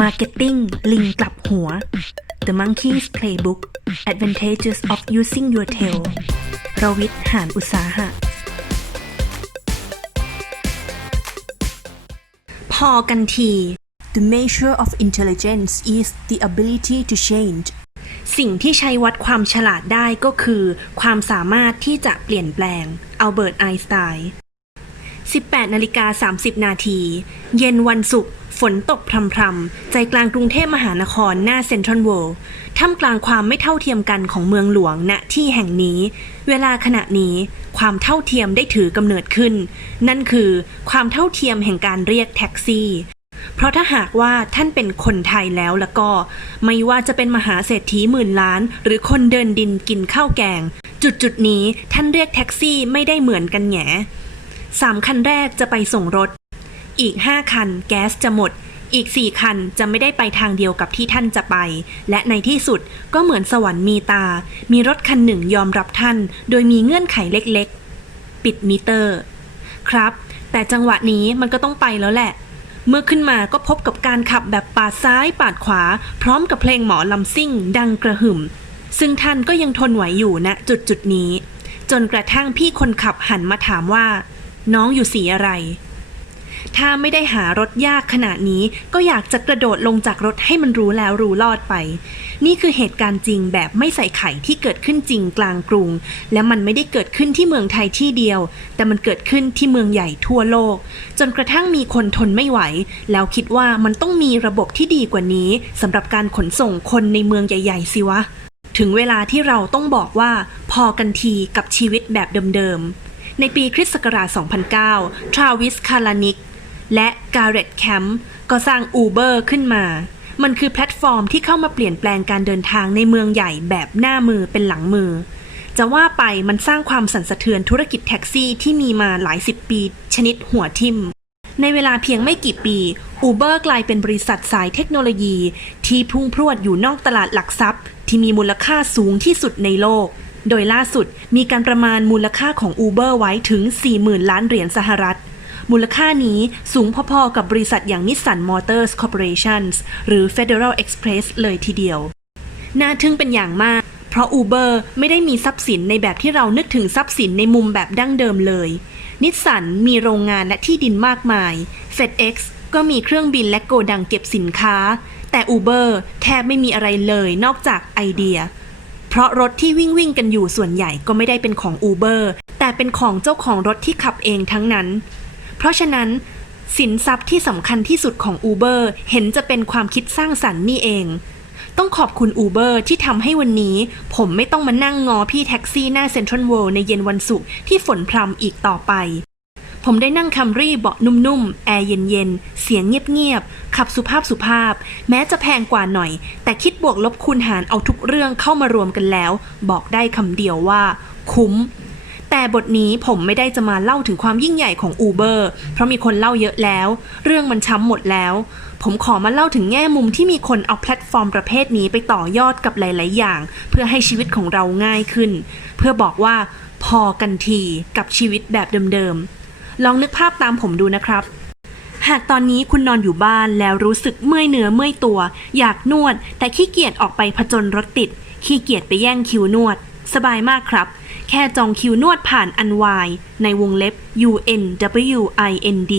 Marketing ลิงกลับหัว The Monkey's Playbook Advantages of Using Your Tail รวิทย์หานอุตสาหะ พอกันที The measure of intelligence is the ability to change สิ่งที่ใช้วัดความฉลาดได้ก็คือ ความสามารถที่จะเปลี่ยนแปลงอัลเบิร์ตไอน์สไตน์ 18นาฬิกา30 นาที เย็นวันศุกร์ฝนตกพรำๆ ใจกลางกรุงเทพมหานครหน้าเซ็นทรัลเวิลด์ท่ามกลางความไม่เท่าเทียมกันของเมืองหลวงณที่แห่งนี้ เวลาขณะนี้ความเท่าเทียมได้ถือกำเนิดขึ้น นั่นคือความเท่าเทียมแห่งการเรียกแท็กซี่เพราะถ้าหากว่าท่านเป็นคนไทยแล้วแล้วก็ ไม่ว่าจะเป็นมหาเศรษฐีหมื่นล้าน หรือคนเดินดินกินข้าวแกง จุดจุดนี้ท่านเรียกแท็กซี่ไม่ได้เหมือนกันแง สามคันแรกจะไปส่งรถ อีกห้าคันแก๊สจะหมด อีกสี่คันจะไม่ได้ไปทางเดียวกับที่ท่านจะไป และในที่สุดก็เหมือนสวรรค์มีตา มีรถคันหนึ่งยอมรับท่าน โดยมีเงื่อนไขเล็กๆ ปิดมิเตอร์ ครับ แต่จังหวะนี้มันก็ต้องไปแล้วแหละเมื่อขึ้นมาก็พบกับการขับแบบปาดซ้ายปาดขวา พร้อมกับเพลงหมอลำซิ่ง ดังกระหึ่ม ซึ่งท่านก็ยังทนไหวอยู่ณจุดจุดนี้ จนกระทั่งพี่คนขับหันมาถามว่า น้องอยู่สีอะไร ถ้าไม่ได้หารถยากขนาดนี้ก็อยากจะกระโดดลงจากรถให้มันรู้แล้วรู้รอดไป นี่คือเหตุการณ์จริงแบบไม่ใส่ไข่ที่เกิดขึ้นจริงกลางกรุง และมันไม่ได้เกิดขึ้นที่เมืองไทยที่เดียว แต่มันเกิดขึ้นที่เมืองใหญ่ทั่วโลก จนกระทั่งมีคนทนไม่ไหว แล้วคิดว่ามันต้องมีระบบที่ดีกว่านี้สำหรับการขนส่งคนในเมืองใหญ่ ๆ สิวะถึงเวลาที่เราต้องบอกว่า พอกันทีกับชีวิตแบบเดิมๆ ในปีคริสต์ศักราช 2009 ทราวิส คาลานิก และการ์เร็ตแคมป์ก็สร้าง Uber ขึ้นมา มันคือแพลตฟอร์มที่เข้ามาเปลี่ยนแปลงการเดินทางในเมืองใหญ่แบบหน้ามือเป็นหลังมือ จะว่าไปมันสร้างความสั่นสะเทือนธุรกิจแท็กซี่ที่มีมาหลายสิบปี ชนิดหัวทิมในเวลาเพียงไม่กี่ปี Uber กลายเป็นบริษัทสายเทคโนโลยี ที่พุ่งพรวดอยู่นอกตลาดหลักทรัพย์ ที่มีมูลค่าสูงที่สุดในโลก โดยล่าสุดมีการประมาณมูลค่าของ Uber ไว้ถึง 40,000 ล้านเหรียญสหรัฐ มูลค่านี้สูงพอๆกับบริษัทอย่าง Nissan Motors Corporation หรือ Federal Express เลยทีเดียว น่าทึ่งเป็นอย่างมาก เพราะ Uber ไม่ได้มีทรัพย์สินในแบบที่เรานึกถึงทรัพย์สินในมุมแบบดั้งเดิมเลย นิสสันมีโรงงานและที่ดินมากมาย FedEx ก็มีเครื่องบินและโกดังเก็บสินค้า แต่ Uber แทบไม่มีอะไรเลยนอกจากไอเดีย เพราะรถที่วิ่งวิ่งกันอยู่ส่วนใหญ่ก็ไม่ได้เป็นของ Uber แต่เป็นของเจ้าของรถที่ขับเองทั้งนั้น เพราะฉะนั้น สินทรัพย์ที่สำคัญที่สุดของ Uber เห็นจะเป็นความคิดสร้างสรรค์นี่เอง ต้องขอบคุณ Uber ที่ทำให้วันนี้ ผมไม่ต้องมานั่งงอพี่แท็กซี่หน้าเซ็นทรัลเวิลด์ในเย็นวันศุกร์ที่ฝนพรำอีกต่อไป ผมได้นั่งคัมรี่เบาะนุ่มๆ แอร์เย็นๆ เสียงเงียบๆ ขับสุภาพสุภาพ แม้จะแพงกว่าหน่อย แต่คิดบวกลบคูณหารเอาทุกเรื่องเข้ามารวมกันแล้ว บอกได้คำเดียวว่า คุ้ม แต่บทนี้ผมไม่ได้จะมาเล่าถึงความยิ่งใหญ่ของ Uber เพราะมีคนเล่าเยอะแล้ว เรื่องมันช้ำหมดแล้ว ผมขอมาเล่าถึงแง่มุมที่มีคนเอาแพลตฟอร์มประเภทนี้ไปต่อยอดกับหลาย ๆ อย่าง เพื่อให้ชีวิตของเราง่ายขึ้น เพื่อบอกว่าพอกันทีกับชีวิตแบบเดิม ๆ ลองนึกภาพตามผมดูนะครับ หากตอนนี้คุณนอนอยู่บ้านแล้วรู้สึกเมื่อยเนื้อเมื่อยตัว อยากนวด แต่ขี้เกียจออกไปผจญรถติด ขี้เกียจไปแย่งคิวนวด สบายมากครับ แค่จองคิวนวดผ่านอันวายในวงเล็บ U N W I N D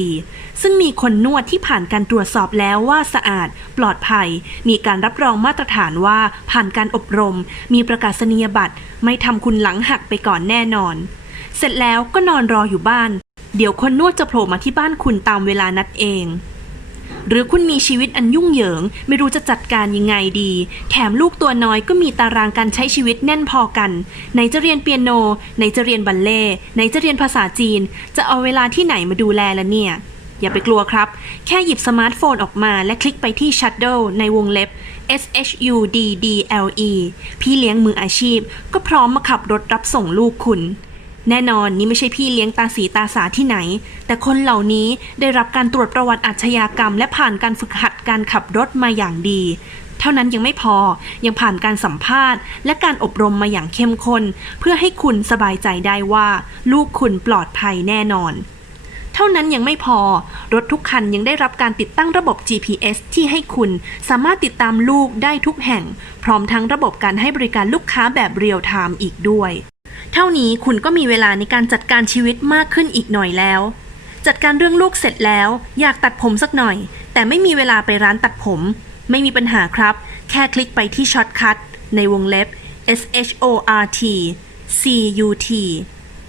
ซึ่งมีคนนวดที่ผ่านการตรวจสอบแล้วว่าสะอาด ปลอดภัย มีการรับรองมาตรฐานว่าผ่านการอบรม มีประกาศนียบัตร ไม่ทำคุณหลังหักไปก่อนแน่นอน เสร็จแล้วก็นอนรออยู่บ้าน เดี๋ยวคนนวดจะโผล่มาที่บ้านคุณตามเวลานัดเอง หรือคุณมีชีวิตอันยุ่งเหยิง ไม่รู้จะจัดการยังไงดี แถมลูกตัวน้อยก็มีตารางการใช้ชีวิตแน่นพอกัน ไหนจะเรียนเปียโน ไหนจะเรียนบัลเล่ต์ไหนจะเรียนภาษาจีน จะเอาเวลาที่ไหนมาดูแลละเนี่ย อย่าไปกลัวครับ แค่หยิบสมาร์ทโฟนออกมาและคลิกไปที่ Shuttle ในวงเล็บ S H U D D L E พี่เลี้ยงมืออาชีพ ก็พร้อมมาขับรถรับส่งลูกคุณ แน่นอนนี่ไม่ใช่พี่เลี้ยงตาสีตาสาที่ไหน แต่คนเหล่านี้ได้รับการตรวจประวัติอาชญากรรม และผ่านการฝึกหัดการขับรถมาอย่างดี เท่านั้นยังไม่พอยังผ่านการสัมภาษณ์ และการอบรมมาอย่างเข้มข้นเพื่อให้คุณสบายใจได้ว่า ลูกคุณปลอดภัยแน่นอนเท่านั้นยังไม่พอ รถทุกคันยังได้รับการติดตั้งระบบ GPS ที่ให้คุณสามารถติดตามลูกได้ทุกแห่ง พร้อมทั้งระบบการให้บริการลูกค้าแบบเรียลไทม์อีกด้วย เท่านี้คุณก็มีเวลาในการจัดการชีวิตมากขึ้นอีกหน่อยแล้ว จัดการเรื่องลูกเสร็จแล้ว อยากตัดผมสักหน่อย แต่ไม่มีเวลาไปร้านตัดผม ไม่มีปัญหาครับ แค่คลิกไปที่ช็อตคัทในวงเล็บ S H O R T C U T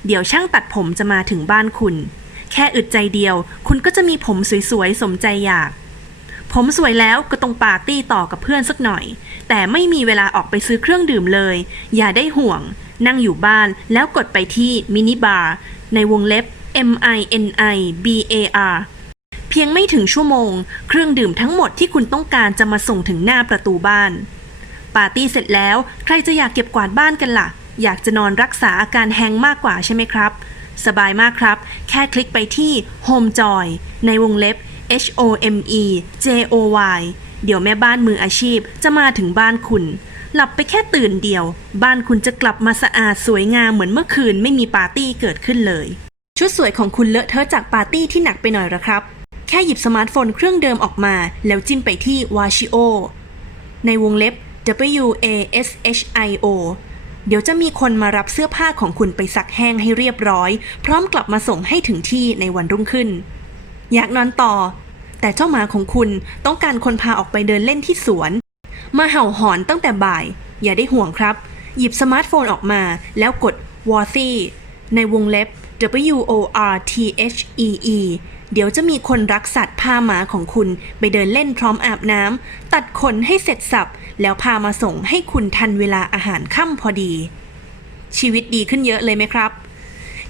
เดี๋ยวช่างตัดผมจะมาถึงบ้านคุณ แค่อึดใจเดียว คุณก็จะมีผมสวยๆ สมใจอยาก ผมสวยแล้วก็ต้องปาร์ตี้ต่อกับเพื่อนสักหน่อย แต่ไม่มีเวลาออกไปซื้อเครื่องดื่มเลย อย่าได้ห่วง นั่งอยู่บ้านแล้วกดไปที่มินิบาร์ในวงเล็บ M I N I B A R เพียงไม่ถึงชั่วโมง เครื่องดื่มทั้งหมดที่คุณต้องการจะมาส่งถึงหน้าประตูบ้าน ปาร์ตี้เสร็จแล้วใครจะอยากเก็บกวาดบ้านกันล่ะ อยากจะนอนรักษาอาการแฮงมากกว่าใช่ไหมครับ สบายมากครับ แค่คลิกไปที่ Home Joy ในวงเล็บ H O M E J O Y เดี๋ยวแม่บ้านมืออาชีพจะมาถึงบ้านคุณ หลับไปแค่ตื่นเดียว บ้านคุณจะกลับมาสะอาดสวยงามเหมือนเมื่อคืนไม่มีปาร์ตี้เกิดขึ้นเลย ชุดสวยของคุณเลอะเทอะจากปาร์ตี้ที่หนักไปหน่อยหรอครับ แค่หยิบสมาร์ทโฟนเครื่องเดิมออกมา แล้วจิ้มไปที่ Washio ในวงเล็บ W A S H I O เดี๋ยวจะมีคนมารับเสื้อผ้าของคุณไปซักแห้งให้เรียบร้อย พร้อมกลับมาส่งให้ถึงที่ในวันรุ่งขึ้น อยากนอนต่อ แต่เจ้าหมาของคุณต้องการคนพาออกไปเดินเล่นที่สวน มาเห่าหอนตั้งแต่บ่าย อย่าได้ห่วงครับ หยิบสมาร์ทโฟนออกมาแล้วกด w o r t h y ในวงเล็บ W O R T H E E เดี๋ยวจะมีคนรักสัตว์พาหมาของคุณไปเดินเล่นพร้อมอาบน้ำตัดขนให้เสร็จสับ แล้วพามาส่งให้คุณทันเวลาอาหารค่ำพอดี ชีวิตดีขึ้นเยอะเลยไหมครับ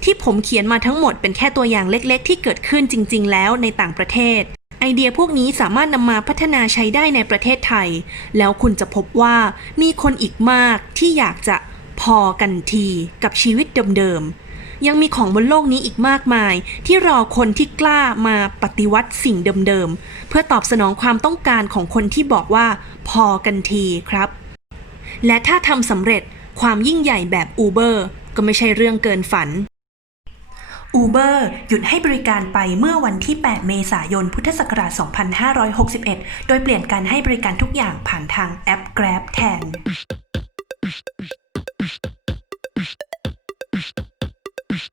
ที่ผมเขียนมาทั้งหมดเป็นแค่ตัวอย่างเล็กๆ ที่เกิดขึ้นจริง ๆ แล้วในต่างประเทศ ไอเดียพวกนี้สามารถนำมาพัฒนาใช้ได้ในประเทศไทย แล้วคุณจะพบว่ามีคนอีกมากที่อยากจะพอกันทีกับชีวิตเดิมๆ ยังมีของบนโลกนี้อีกมากมาย ที่รอคนที่กล้ามาปฏิวัติสิ่งเดิมๆ เพื่อตอบสนองความต้องการของคนที่บอกว่าพอกันทีครับ และถ้าทำสำเร็จความยิ่งใหญ่แบบ Uber ก็ไม่ใช่เรื่องเกินฝัน Uber หยุดให้บริการไปเมื่อวันที่ 8 เมษายน พุทธศักราช 2561 โดยเปลี่ยนการให้บริการทุกอย่างผ่านทางแอป Grab แทน